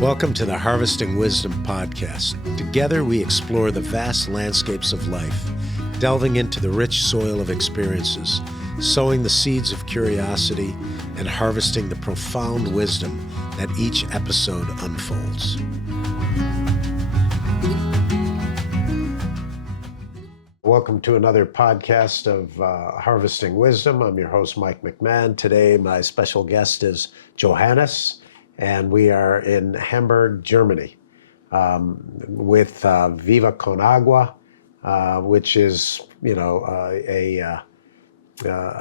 Welcome to the Harvesting Wisdom podcast. Together we explore the vast landscapes of life, delving into the rich soil of experiences, sowing the seeds of curiosity, and harvesting the profound wisdom that each episode unfolds. Welcome to another podcast of Harvesting Wisdom. I'm your host, Mike McMahon. Today, my special guest is Johannes, and we are in Hamburg, Germany, with Viva Con Agua, which is, an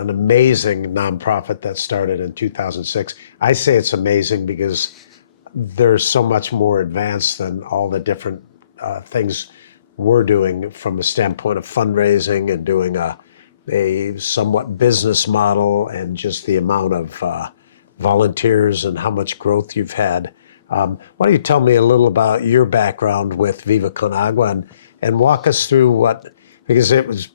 amazing nonprofit that started in 2006. I say it's amazing because there's so much more advanced than all the different things we're doing from a standpoint of fundraising and doing a somewhat business model, and just the amount of volunteers and how much growth you've had. Why don't you tell me a little about your background with Viva Con Agua and walk us through because it was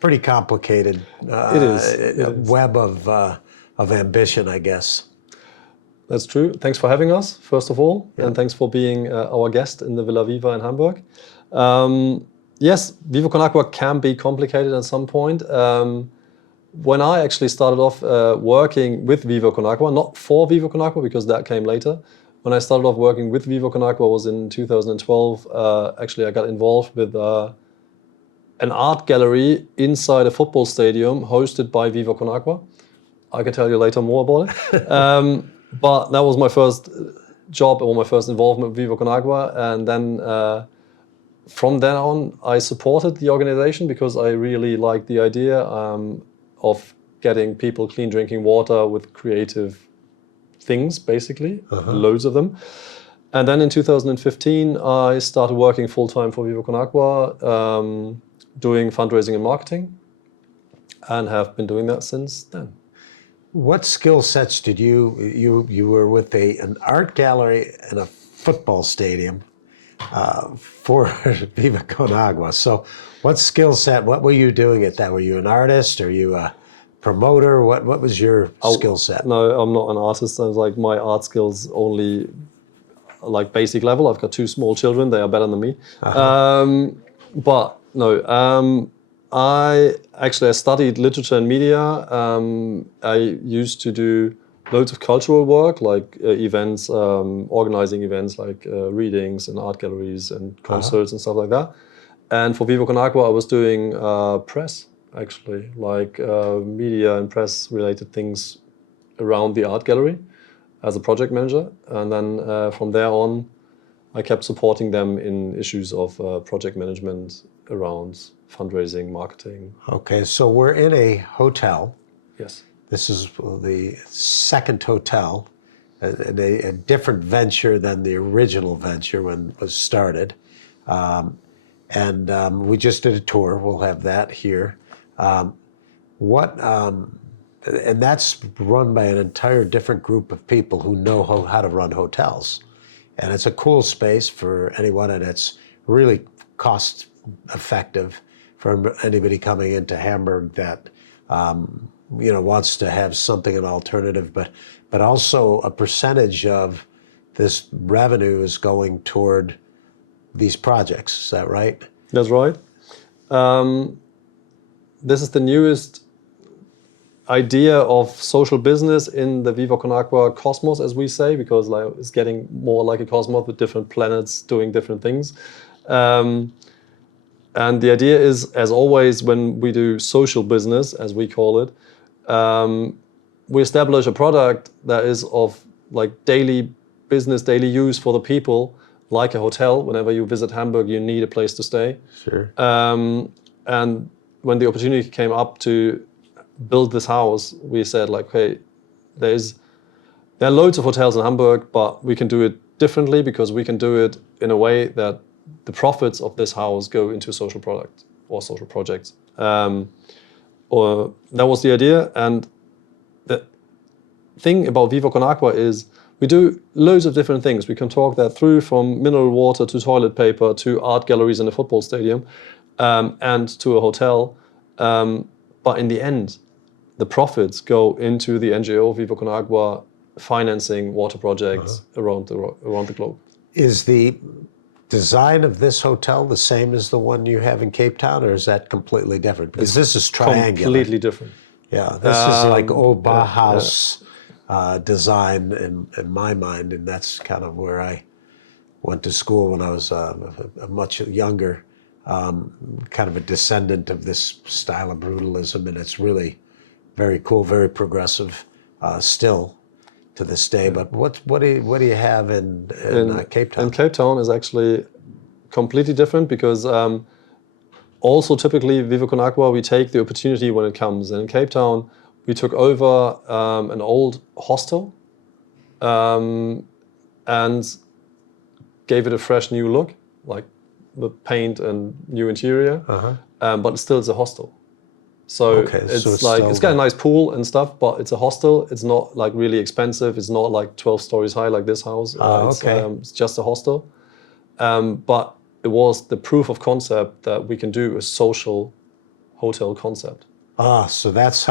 pretty complicated. It is. Web of ambition, I guess. That's true. Thanks for having us, first of all, and thanks for being our guest in the Villa Viva in Hamburg. Yes, Viva Con Agua can be complicated at some point. When I actually started off working with Viva Con Agua, not for Viva Con Agua because that came later. When I started off working with Viva Con Agua was in 2012. Actually, I got involved with an art gallery inside a football stadium hosted by Viva Con Agua. I can tell you later more about it. But that was my first job or my first involvement with Viva Con Agua. And then from then on, I supported the organization because I really liked the idea of getting people clean drinking water with creative things, basically, loads of them. And then in 2015, I started working full-time for Viva Con Agua, doing fundraising and marketing, and have been doing that since then. What skill sets did you were with an art gallery and a football stadium for Viva Con Agua. So what skill set, what were you doing at that? Were you an artist? Are you a promoter? What was your skill set? No, I'm not an artist. I was like, my art skills only like basic level. I've got two small children. They are better than me. But no, I studied literature and media. I used to do loads of cultural work, like events, organizing events like readings and art galleries and concerts and stuff like that. And for Viva Con Agua, I was doing press, actually, like media and press related things around the art gallery as a project manager. And then from there on, I kept supporting them in issues of project management around fundraising, marketing. Okay, so we're in a hotel. Yes. This is the second hotel, a different venture than the original venture when it was started. And we just did a tour. We'll have that here. And that's run by an entire different group of people who know how to run hotels. And it's a cool space for anyone, and it's really cost effective for anybody coming into Hamburg that wants to have something, an alternative, but also a percentage of this revenue is going toward these projects. Is that right? That's right. This is the newest idea of social business in the Viva Con Agua cosmos, as we say, because it's getting more like a cosmos with different planets doing different things. And the idea is, as always, when we do social business, as we call it, we establish a product that is of like daily business, daily use for the people, like a hotel. Whenever you visit Hamburg, you need a place to stay. Sure. And when the opportunity came up to build this house, we said like, okay, there are loads of hotels in Hamburg, but we can do it differently because we can do it in a way that the profits of this house go into social product or social projects. Or that was the idea. And the thing about Viva Con Agua is we do loads of different things. We can talk that through, from mineral water to toilet paper to art galleries in a football stadium and to a hotel. But in the end, the profits go into the NGO Viva Con Agua financing water projects around the globe. Is the design of this hotel the same as the one you have in Cape Town, or is that completely different? Because this is triangular. Completely different. Yeah, this is like old Bauhaus design in my mind, and that's kind of where I went to school when I was much younger. Kind of a descendant of this style of brutalism, and it's really very cool, very progressive, still to this day. But what do you have in Cape Town? In Cape Town is actually completely different because also typically Viva Con Agua, we take the opportunity when it comes. And in Cape Town, we took over an old hostel and gave it a fresh new look, like with paint and new interior, but still it's a hostel. So it's got a nice pool and stuff, but it's a hostel. It's not like really expensive. It's not like 12 stories high like this house. It's just a hostel. But it was the proof of concept that we can do a social hotel concept. So that's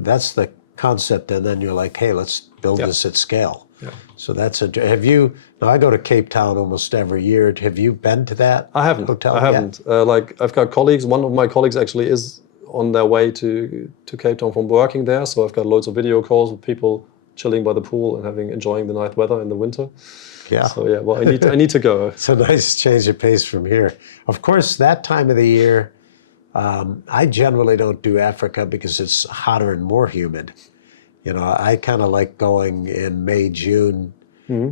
that's the concept, and then you're like, hey, let's build this at scale. Yeah. So now I go to Cape Town almost every year. Have you been to that hotel I haven't. I've got colleagues. One of my colleagues actually is on their way to Cape Town from working there. So I've got loads of video calls with people chilling by the pool and enjoying the nice weather in the winter. Yeah. So yeah, well, I need to go. It's a nice change of pace from here. Of course, that time of the year, I generally don't do Africa because it's hotter and more humid. You know, I kind of like going in May, June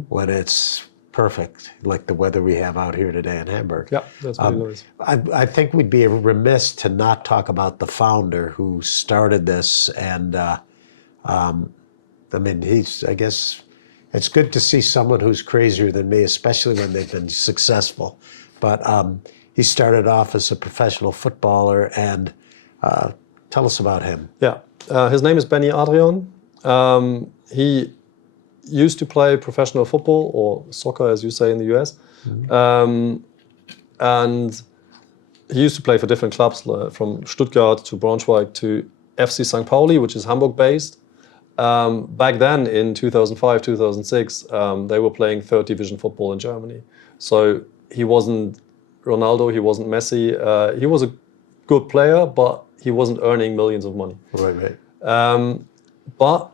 when it's perfect, like the weather we have out here today in Hamburg. Yeah, that's really nice. I think we'd be remiss to not talk about the founder who started this. And I mean, I guess it's good to see someone who's crazier than me, especially when they've been successful. But he started off as a professional footballer, and tell us about him. Yeah, his name is Benny Adrian. He used to play professional football, or soccer as you say in the US. And he used to play for different clubs, from Stuttgart to Braunschweig to FC St. Pauli, which is Hamburg based. Back then in 2005, 2006, they were playing third division football in Germany. So he wasn't Ronaldo, he wasn't Messi. He was a good player, but he wasn't earning millions of money. Right. But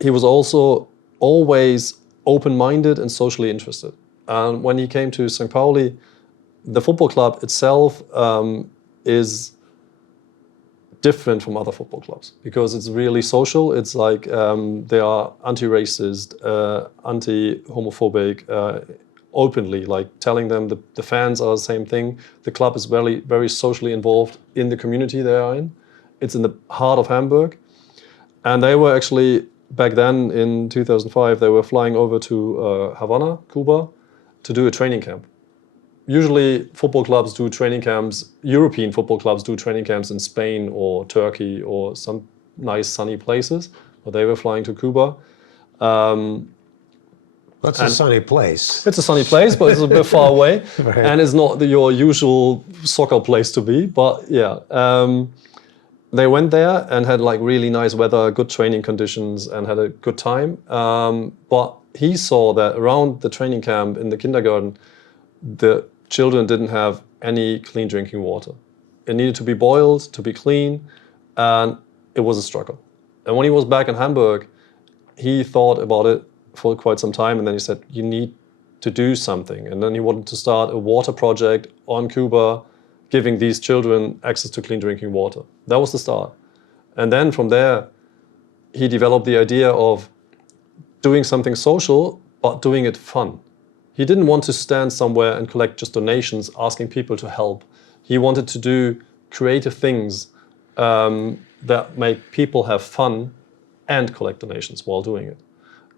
he was also always open-minded and socially interested. And when he came to St. Pauli, the football club itself is different from other football clubs because it's really social. It's like they are anti-racist, anti-homophobic, openly, like telling them the fans are the same thing. The club is very, very socially involved in the community they are in. It's in the heart of Hamburg. And they were actually, back then in 2005, they were flying over to Havana, Cuba, to do a training camp. Usually football clubs do training camps, European football clubs do training camps in Spain or Turkey or some nice sunny places, but they were flying to Cuba. That's a sunny place. It's a sunny place, but it's a bit far away. Right. And it's not your usual soccer place to be, but yeah. They went there and had like really nice weather, good training conditions, and had a good time. But he saw that around the training camp in the kindergarten, the children didn't have any clean drinking water. It needed to be boiled, to be clean, and it was a struggle. And when he was back in Hamburg, he thought about it for quite some time, and then he said, you need to do something. And then he wanted to start a water project on Cuba, giving these children access to clean drinking water. That was the start. And then from there, he developed the idea of doing something social, but doing it fun. He didn't want to stand somewhere and collect just donations, asking people to help. He wanted to do creative things that make people have fun and collect donations while doing it.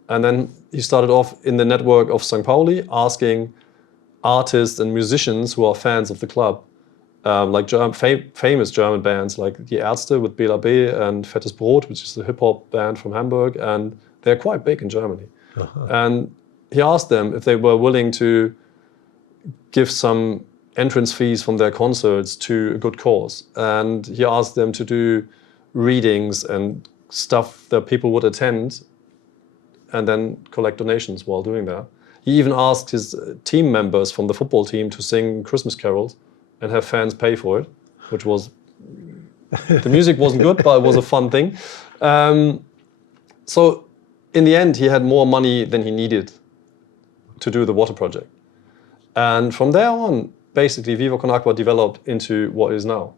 And then he started off in the network of St. Pauli, asking artists and musicians who are fans of the club, like famous German bands like Die Ärzte with Bela B and Fettes Brot, which is a hip-hop band from Hamburg, and they're quite big in Germany. And he asked them if they were willing to give some entrance fees from their concerts to a good cause. And he asked them to do readings and stuff that people would attend and then collect donations while doing that. He even asked his team members from the football team to sing Christmas carols and have fans pay for it, which was, the music wasn't good, but it was a fun thing. So in the end, he had more money than he needed to do the water project. And from there on, basically, Viva Con Agua developed into what is now.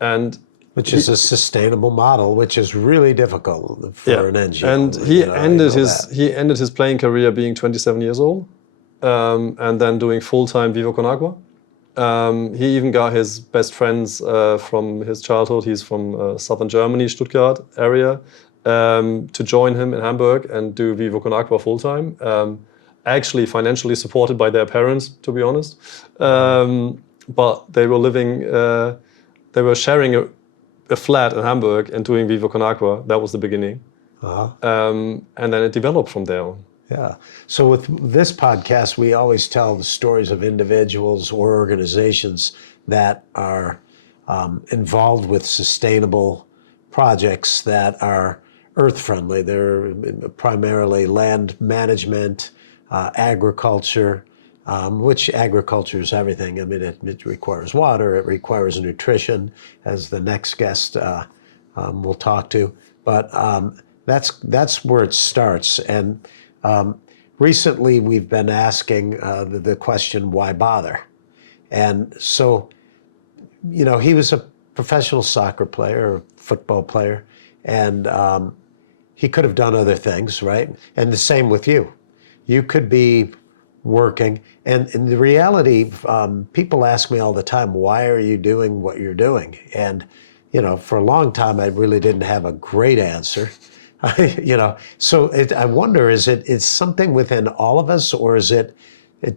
And which is a sustainable model, which is really difficult for an NGO. And he ended his playing career being 27 years old, and then doing full-time Viva Con Agua. He even got his best friends from his childhood. He's from southern Germany, Stuttgart area, to join him in Hamburg and do Viva Con Agua full-time. Actually financially supported by their parents, to be honest. But they were living, they were sharing a flat in Hamburg and doing Viva Con Agua. That was the beginning. And then it developed from there on. Yeah. So with this podcast, we always tell the stories of individuals or organizations that are involved with sustainable projects that are earth-friendly. They're primarily land management, agriculture, which agriculture is everything. I mean, it requires water, it requires nutrition, as the next guest we'll talk to. But that's where it starts. And recently we've been asking the question, why bother? And so, you know, he was a professional soccer player, or football player, and he could have done other things, right? And the same with you. You could be working, and in the reality, people ask me all the time, why are you doing what you're doing? And, you know, for a long time, I really didn't have a great answer. You know, so I wonder, is it something within all of us, or is it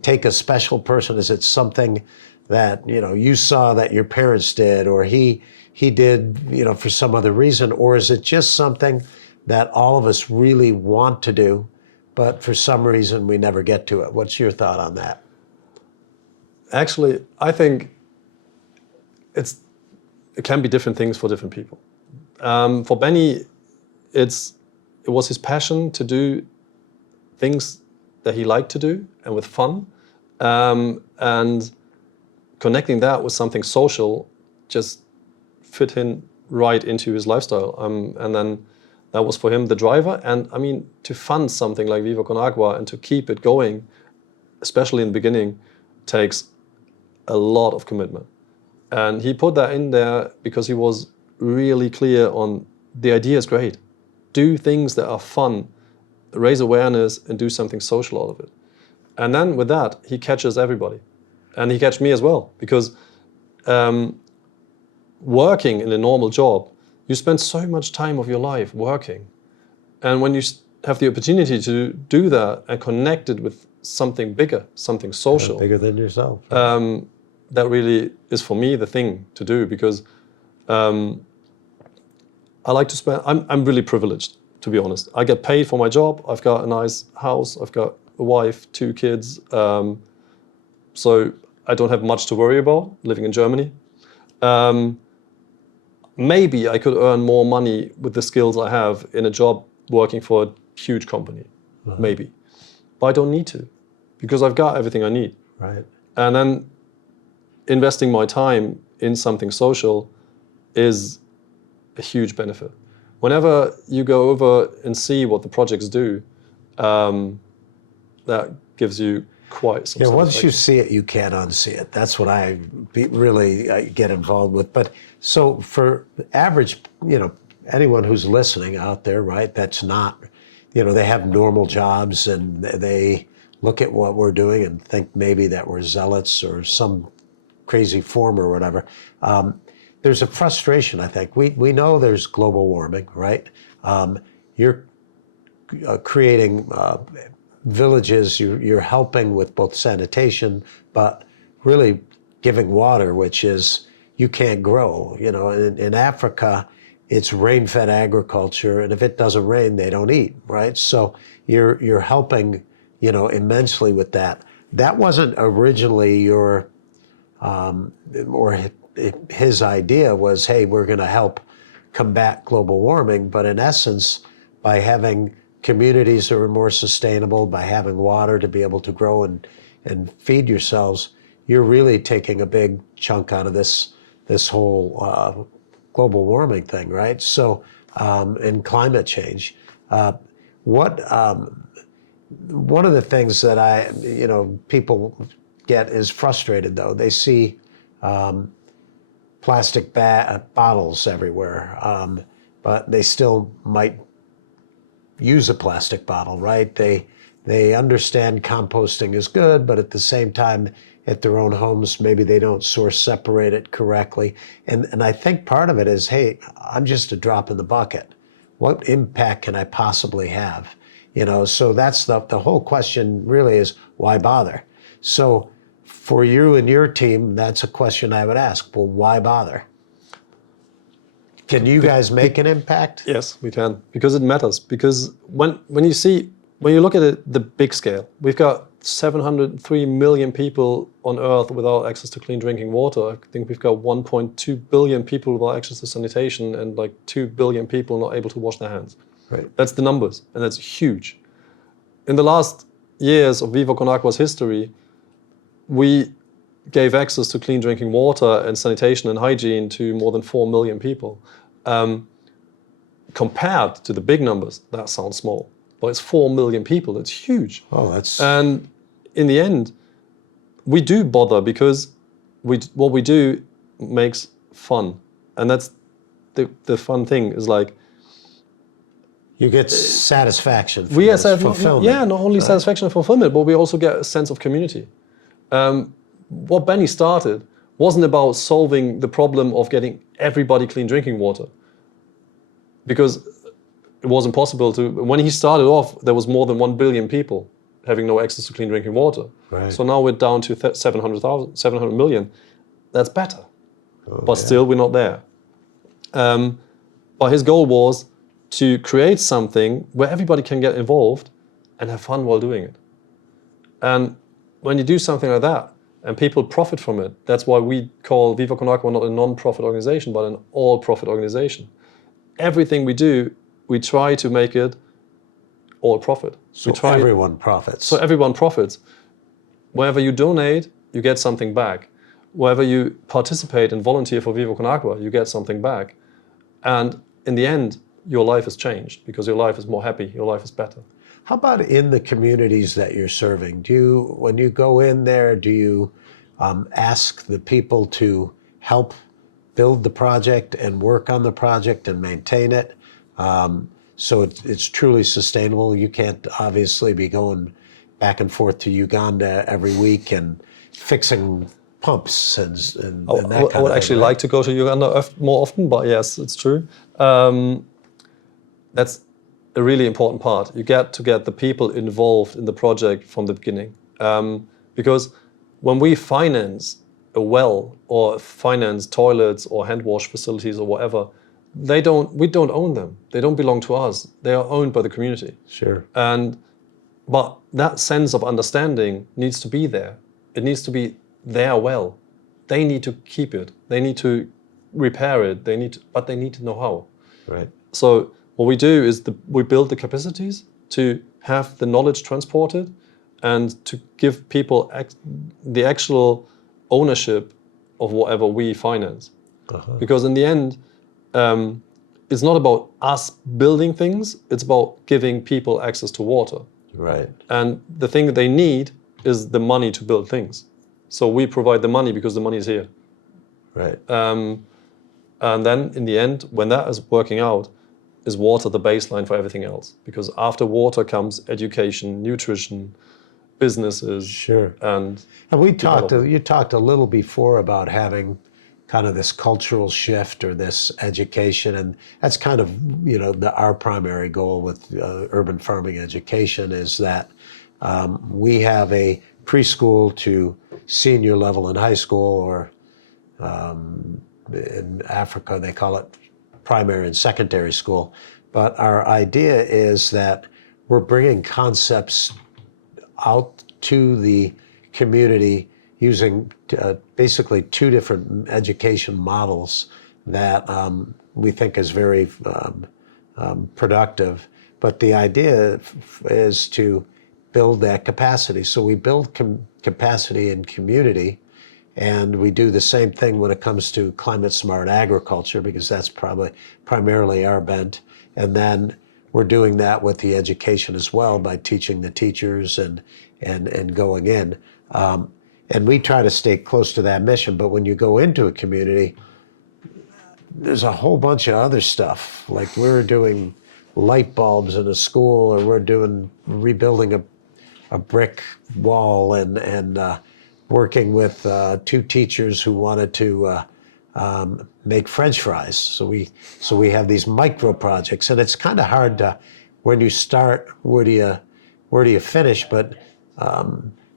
take a special person? Is it something that, you know, you saw that your parents did, or he did, you know, for some other reason, or is it just something that all of us really want to do, but for some reason we never get to it? What's your thought on that? Actually, I think it can be different things for different people. For Benny, it was his passion to do things that he liked to do and with fun, and connecting that with something social just fit in right into his lifestyle. And then that was for him the driver. And I mean, to fund something like Viva Con Agua and to keep it going, especially in the beginning, takes a lot of commitment. And he put that in there because he was really clear on the idea is great. Do things that are fun, raise awareness, and do something social out of it. And then with that, he catches everybody. And he catches me as well, because working in a normal job, you spend so much time of your life working. And when you have the opportunity to do that and connect it with something bigger, something social. Bigger than yourself. That really is for me the thing to do, because I like to spend, I'm really privileged, to be honest. I get paid for my job. I've got a nice house. I've got a wife, 2 kids. So I don't have much to worry about living in Germany. Maybe I could earn more money with the skills I have in a job working for a huge company, maybe. But I don't need to, because I've got everything I need. Right. And then investing my time in something social is a huge benefit. Whenever you go over and see what the projects do, that gives you quite some satisfaction. Once you see it, you can't unsee it. That's what I really get involved with. But so for average, you know, anyone who's listening out there, right, that's not, you know, they have normal jobs and they look at what we're doing and think maybe that we're zealots or some crazy form or whatever. There's a frustration, I think. We know there's global warming, right? You're creating villages, you're helping with both sanitation, but really giving water, which is, you can't grow. You know, in Africa, it's rain-fed agriculture, and if it doesn't rain, they don't eat, right? So you're helping, you know, immensely with that. That wasn't originally your, or his idea was, hey, we're going to help combat global warming, but in essence, by having communities that are more sustainable by having water to be able to grow and feed yourselves, you're really taking a big chunk out of this whole global warming thing, right? So, and climate change. What One of the things that people get is frustrated though. They see plastic bottles everywhere, but they still might use a plastic bottle, right? They understand composting is good, but at the same time, at their own homes, maybe they don't source separate it correctly. And I think part of it is, hey, I'm just a drop in the bucket. What impact can I possibly have? So that's the whole question really is, why bother? So for you and your team, that's a question I would ask. Well, why bother? Can you guys make an impact? Yes, we can, because it matters. Because when you look at it, the big scale, we've got 703 million people on Earth without access to clean drinking water. I think we've got 1.2 billion people without access to sanitation, and like 2 billion people not able to wash their hands. Right. That's the numbers, and that's huge. In the last years of Viva Con Agwa's history, we gave access to clean drinking water and sanitation and hygiene to more than 4 million people. Compared to the big numbers, that sounds small, but it's 4 million people. That's huge. Oh, that's... And in the end, we do bother because what we do makes fun, and that's the fun thing is like, you get satisfaction. We get fulfillment. Yeah, not only satisfaction and fulfillment, but we also get a sense of community. What Benny started wasn't about solving the problem of getting everybody clean drinking water, because it was impossible to. When he started off, there was more than 1 billion people having no access to clean drinking water. Right. So now we're down to 700 million. That's better, but still we're not there. But his goal was to create something where everybody can get involved and have fun while doing it. And when you do something like that and people profit from it, that's why we call Viva Con Agua not a non-profit organization, but an all-profit organization. Everything we do, we try to make it all profit. So everyone profits. So everyone profits. Wherever you donate, you get something back. Wherever you participate and volunteer for Viva Con Agua, you get something back. And in the end, your life has changed because your life is more happy, your life is better. How about in the communities that you're serving? When you go in there, do you ask the people to help build the project and work on the project and maintain it? So it's truly sustainable. You can't obviously be going back and forth to Uganda every week and fixing pumps and that kind of thing. I would actually like to go to Uganda more often, but yes, it's true. That's a really important part. You get to get the people involved in the project from the beginning. Because when we finance a well or finance toilets or hand wash facilities or whatever, we don't own them. They don't belong to us. They are owned by the community. Sure. But that sense of understanding needs to be there. It needs to be their well. They need to keep it. They need to repair it. But they need to know how. Right. So what we do is we build the capacities to have the knowledge transported and to give people the actual ownership of whatever we finance. Because in the end, it's not about us building things, it's about giving people access to water. Right. And the thing that they need is the money to build things. So we provide the money because the money is here. Right. And then in the end, when that is working out, is water the baseline for everything else? Because after water comes education, nutrition, businesses. Sure. And you talked a little before about having kind of this cultural shift or this education, and that's kind of our primary goal with urban farming education is that we have a preschool to senior level in high school, or in Africa they call it primary and secondary school. But our idea is that we're bringing concepts out to the community using basically two different education models that we think is very productive. But the idea is to build that capacity. So we build capacity in community, and we do the same thing when it comes to climate smart agriculture, because that's probably primarily our bent. And then we're doing that with the education as well by teaching the teachers and going in. And we try to stay close to that mission. But when you go into a community, there's a whole bunch of other stuff. Like we're doing light bulbs in a school, or we're rebuilding a brick wall, and working with two teachers who wanted to make French fries. So we have these micro projects, and it's kind of hard to, when you start, where do you finish? But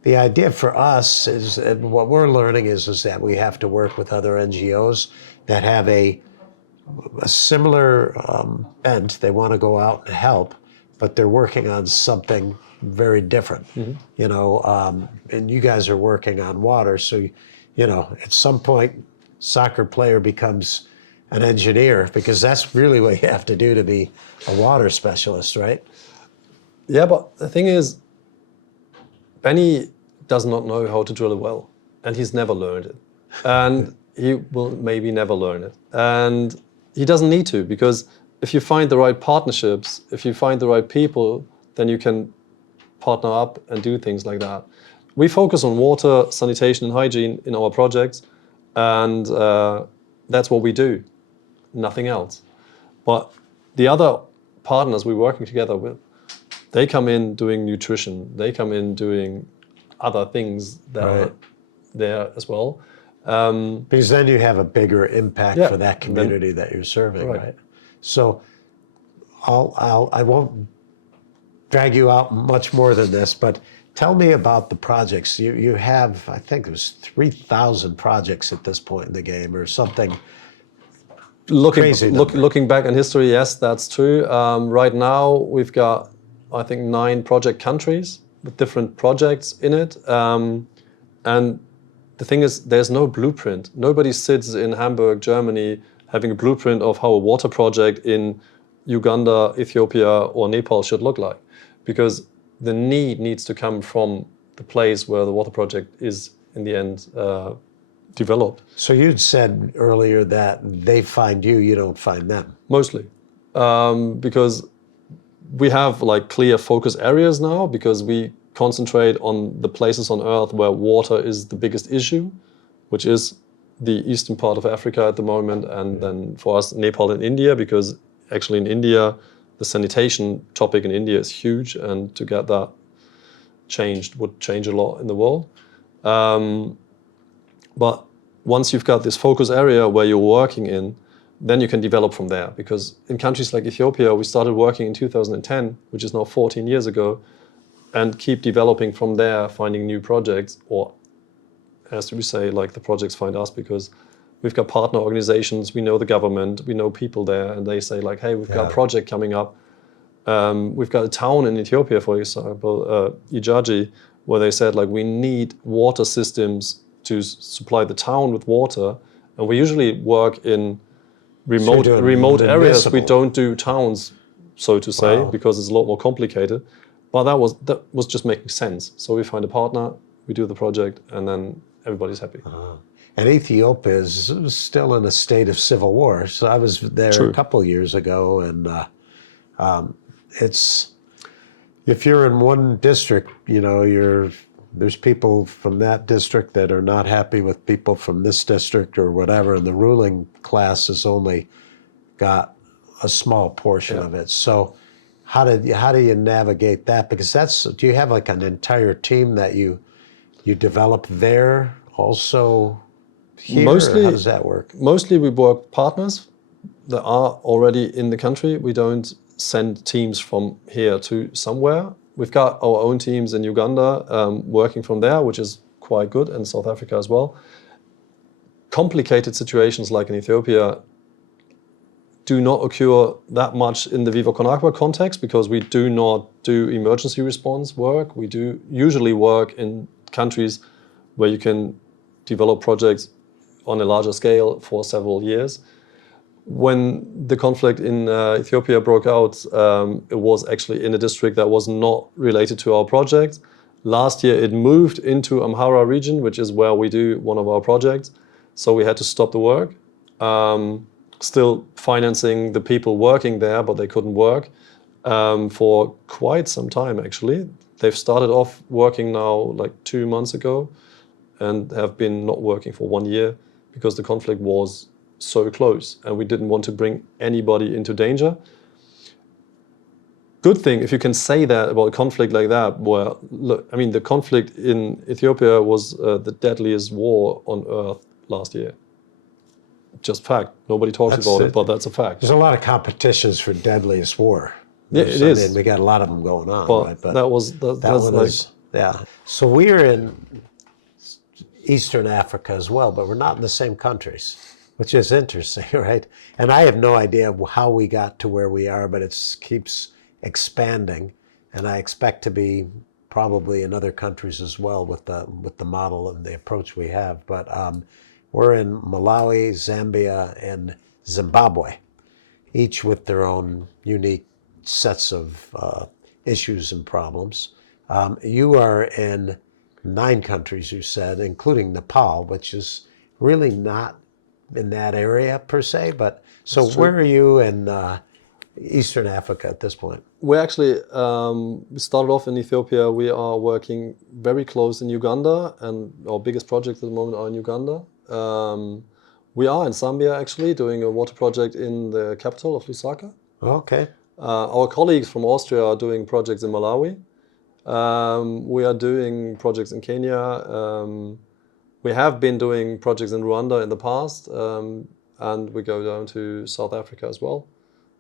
the idea for us is, and what we're learning is that we have to work with other NGOs that have a similar bent. They want to go out and help, but they're working on something very different. You know, and you guys are working on water, so you know, at some point, soccer player becomes an engineer, because that's really what you have to do to be a water specialist, right? Yeah, but the thing is, Benny does not know how to drill a well, and he's never learned it, and he will maybe never learn it, and he doesn't need to, because if you find the right partnerships, if you find the right people, then you can partner up and do things like that. We focus on water, sanitation, and hygiene in our projects, and that's what we do, nothing else. But the other partners we're working together with, they come in doing nutrition, they come in doing other things that are there as well. Because then you have a bigger impact for that community that you're serving, right? So I won't drag you out much more than this, but tell me about the projects. You have, I think it was 3,000 projects at this point in the game, or something. Looking back in history, yes, that's true. Right now, we've got, I think, 9 project countries with different projects in it. And the thing is, there's no blueprint. Nobody sits in Hamburg, Germany, having a blueprint of how a water project in Uganda, Ethiopia, or Nepal should look like. Because the need needs to come from the place where the water project is, in the end, developed. So you'd said earlier that they find you, you don't find them. Mostly. Because we have like clear focus areas now, because we concentrate on the places on Earth where water is the biggest issue, which is the eastern part of Africa at the moment, and then for us, Nepal and India, because actually in India, the sanitation topic in India is huge, and to get that changed would change a lot in the world. But once you've got this focus area where you're working in, then you can develop from there. Because in countries like Ethiopia, we started working in 2010, which is now 14 years ago, and keep developing from there, finding new projects, or as we say, like the projects find us, because we've got partner organizations, we know the government, we know people there, and they say like, hey, we've got a project coming up. We've got a town in Ethiopia, for example, Ijaji, where they said like, we need water systems to supply the town with water. And we usually work in remote areas. We don't do towns, so to say, because it's a lot more complicated. But that was just making sense. So we find a partner, we do the project, and then everybody's happy. And Ethiopia is still in a state of civil war. So I was there a couple years ago, and it's, if you're in one district, you know, there's people from that district that are not happy with people from this district or whatever, and the ruling class has only got a small portion of it. So how do you navigate that? Because do you have like an entire team that you develop there also here? Mostly, how does that work? Mostly we work partners that are already in the country. We don't send teams from here to somewhere. We've got our own teams in Uganda working from there, which is quite good, and South Africa as well. Complicated situations like in Ethiopia do not occur that much in the Viva Con Agua context, because we do not do emergency response work. We do usually work in countries where you can develop projects on a larger scale for several years. when the conflict in Ethiopia broke out, it was actually in a district that was not related to our project. Last year, it moved into Amhara region, which is where we do one of our projects. So we had to stop the work. Still financing the people working there, but they couldn't work for quite some time, actually. They've started off working now like 2 months ago and have been not working for 1 year because the conflict was so close and we didn't want to bring anybody into danger. Good thing if you can say that about a conflict like that. Well, look, I mean, the conflict in Ethiopia was the deadliest war on earth last year. Just fact. Nobody talks about it, but that's a fact. There's a lot of competitions for deadliest war. Yeah, it is. And we got a lot of them going on, But right? that one like, is, yeah. So we're in Eastern Africa as well, but we're not in the same countries, which is interesting, right? And I have no idea how we got to where we are, but it keeps expanding, and I expect to be probably in other countries as well with the model and the approach we have. But we're in Malawi, Zambia, and Zimbabwe, each with their own unique sets of issues and problems. You are in 9 countries, you said, including Nepal, which is really not in that area per se. But so where are you in Eastern Africa at this point? we actually we started off in Ethiopia. We are working very close in Uganda, and our biggest projects at the moment are in Uganda. We are in Zambia actually doing a water project in the capital of Lusaka. Okay. Our colleagues from Austria are doing projects in Malawi. We are doing projects in Kenya. We have been doing projects in Rwanda in the past, and we go down to South Africa as well.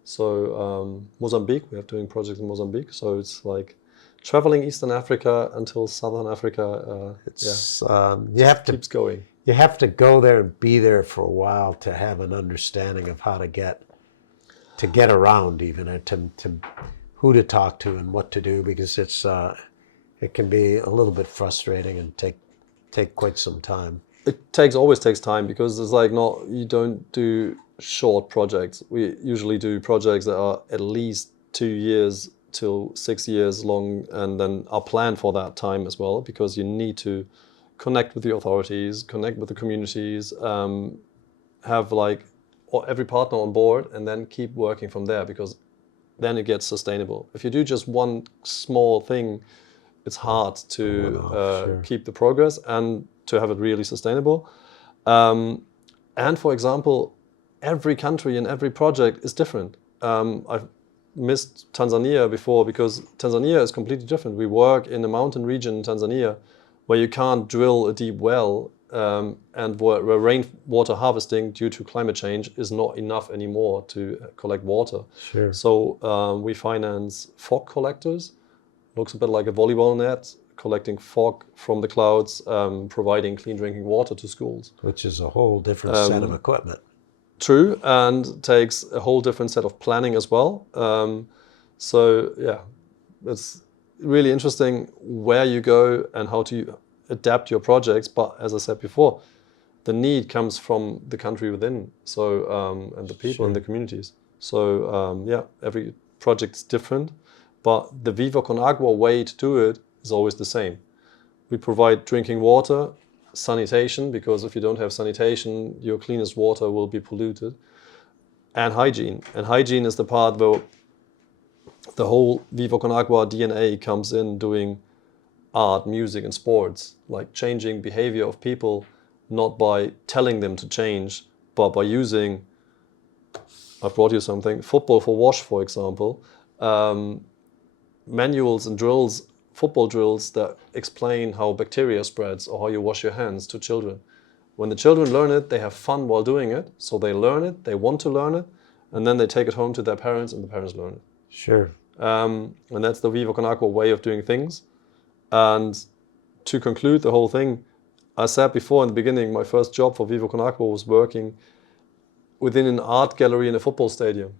So Mozambique, we are doing projects in Mozambique. So it's like traveling Eastern Africa until Southern Africa. Keeps going. You have to go there and be there for a while to have an understanding of how to get around, even, or to who to talk to and what to do, because it can be a little bit frustrating and take quite some time. It always takes time, because it's like you don't do short projects. We usually do projects that are at least 2 years till 6 years long, and then are planned for that time as well, because you need to connect with the authorities, connect with the communities, have every partner on board, and then keep working from there, because then it gets sustainable. If you do just one small thing, it's hard to keep the progress and to have it really sustainable. And for example, every country and every project is different. I've missed Tanzania before, because Tanzania is completely different. We work in a mountain region in Tanzania where you can't drill a deep well, and where rainwater harvesting due to climate change is not enough anymore to collect water. Sure. So we finance fog collectors. Looks a bit like a volleyball net, collecting fog from the clouds, providing clean drinking water to schools. Which is a whole different set of equipment. True, and takes a whole different set of planning as well. So yeah, it's really interesting where you go and how to adapt your projects. But as I said before, the need comes from the country within, so and the people and the communities. So yeah, every project is different, but the Viva Con Agua way to do it is always the same. We provide drinking water, sanitation, because if you don't have sanitation, your cleanest water will be polluted, and hygiene. And hygiene is the part where the whole Viva Con Agua DNA comes in, doing art, music, and sports, like changing behavior of people, not by telling them to change, but by using, I've brought you something, football for wash, for example, manuals and drills, football drills that explain how bacteria spreads or how you wash your hands to children. When the children learn it, they have fun while doing it, so they learn it, they want to learn it, and then they take it home to their parents, and the parents learn it. Sure. And that's the Viva Con Agua way of doing things. And to conclude the whole thing, I said before in the beginning, my first job for Viva Con Agua was working within an art gallery in a football stadium.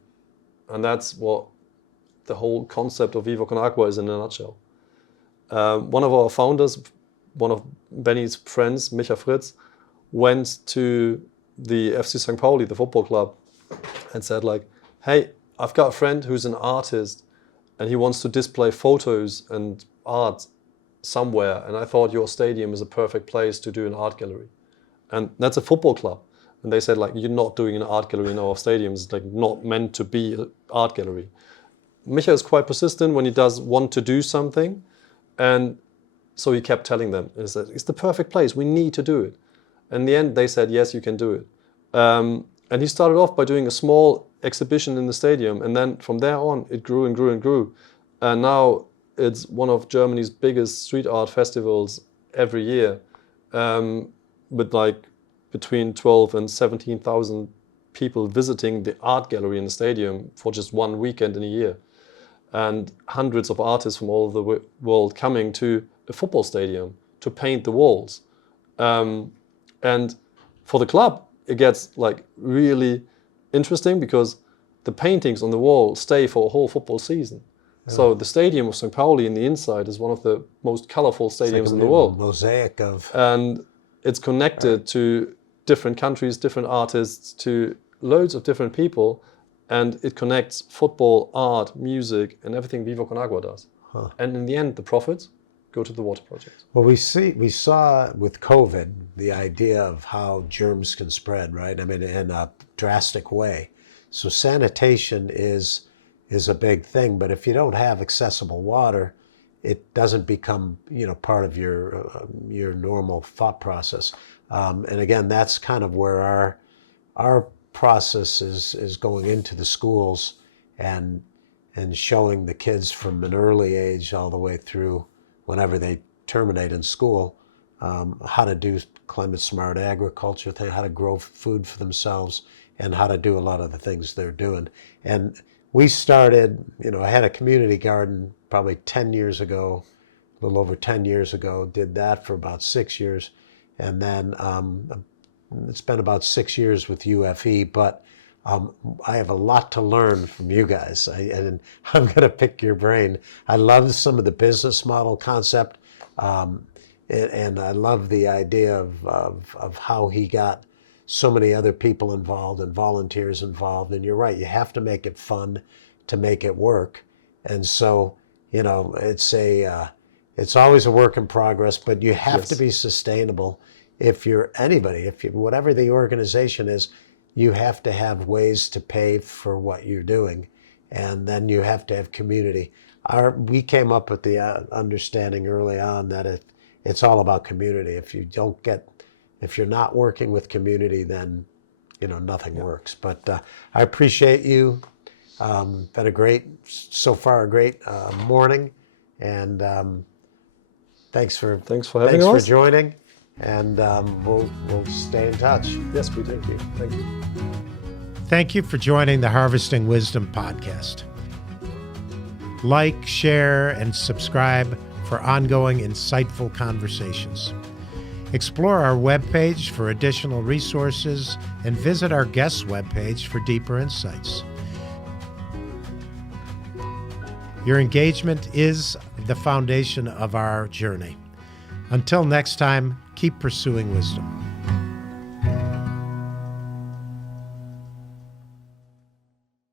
And that's what the whole concept of Viva Con Agua is in a nutshell. One of our founders, one of Benny's friends, Micha Fritz, went to the FC St. Pauli, the football club, and said like, hey, I've got a friend who's an artist and he wants to display photos and art somewhere, and I thought your stadium is a perfect place to do an art gallery. And that's a football club. And they said like, you're not doing an art gallery in our stadium. It's like not meant to be an art gallery. Micha is quite persistent when he does want to do something. And so he kept telling them, he said, it's the perfect place, we need to do it. In the end, they said, yes, you can do it. And he started off by doing a small exhibition in the stadium. And then from there on, it grew and grew and grew. And now it's one of Germany's biggest street art festivals every year, with like between 12 and 17,000 people visiting the art gallery in the stadium for just one weekend in a year. And hundreds of artists from all over the world coming to a football stadium to paint the walls. And for the club, it gets like really interesting because the paintings on the wall stay for a whole football season. Yeah. So the stadium of St. Pauli in the inside is one of the most colorful stadiums in the world. Mosaic of... And it's connected to different countries, different artists, to loads of different people. And it connects football, art, music, and everything Viva Con Agua does. Huh. And in the end, the profits go to the water project. Well, we saw with COVID the idea of how germs can spread, right? I mean, in a drastic way. So sanitation is a big thing, but if you don't have accessible water, it doesn't become, part of your normal thought process. And again, that's kind of where our process is going into the schools and showing the kids from an early age all the way through whenever they terminate in school, how to do climate smart agriculture, how to grow food for themselves, and how to do a lot of the things they're doing. And we started, I had a community garden probably 10 years ago, a little over 10 years ago, did that for about 6 years. And then it's been about 6 years with UFE, but I have a lot to learn from you guys. And I'm going to pick your brain. I love some of the business model concept, and I love the idea of how he got so many other people involved and volunteers involved. And you're right, you have to make it fun to make it work. And so, it's always a work in progress, but you have to be sustainable. If you're anybody, whatever the organization is, you have to have ways to pay for what you're doing, and then you have to have community. We came up with the understanding early on that it's all about community. If you're not working with community, then nothing works. But I appreciate you. Been a great morning, and thanks for having us. For joining. And we'll stay in touch. Yes, we do. Thank you. Thank you for joining the Harvesting Wisdom podcast. Like, share, and subscribe for ongoing insightful conversations. Explore our webpage for additional resources and visit our guest webpage for deeper insights. Your engagement is the foundation of our journey. Until next time, keep pursuing wisdom.